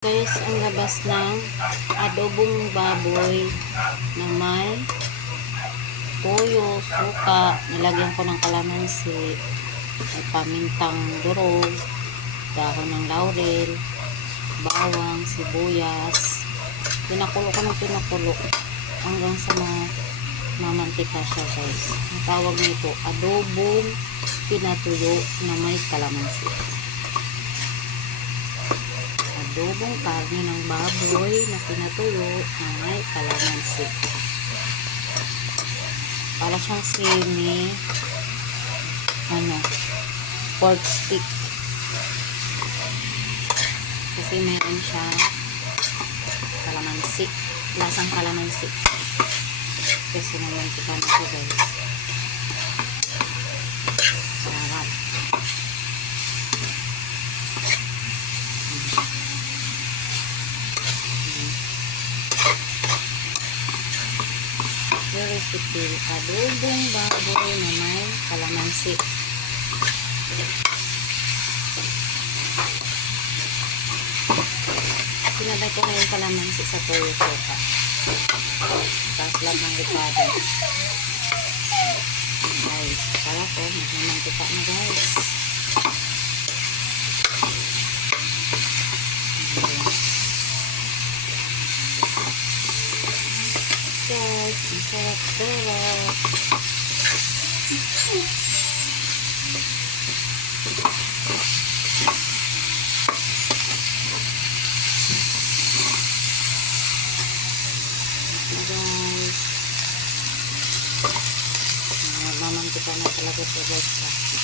Guys, ang labas ng adobong baboy na may toyo, suka, nilagyan ko ng kalamansi, may pamintang durog, dahon ng laurel, bawang, sibuyas. Pinakulo ko ng pinakulo hanggang sa mamantika siya, guys. Ang tawag nito, adobong pinatuyo na may kalamansi. Adobong karne ng baboy na pinatuyo na may kalamansi. Para siyang pork stick. Kasi mayroon siya kalamansi. Lasang kalamansi. Kasi mamantika na ito, guys. Sarap. Recipe, adobong baboy na may kalamansi. Sinabay ko na yung kalamansi sa toyo sopa. Tapos lang ng lipada. Guys, kala ko magmamantika na, guys. Guys, ang sarap-sarap. Guys, mamantika na talaga ito, guys.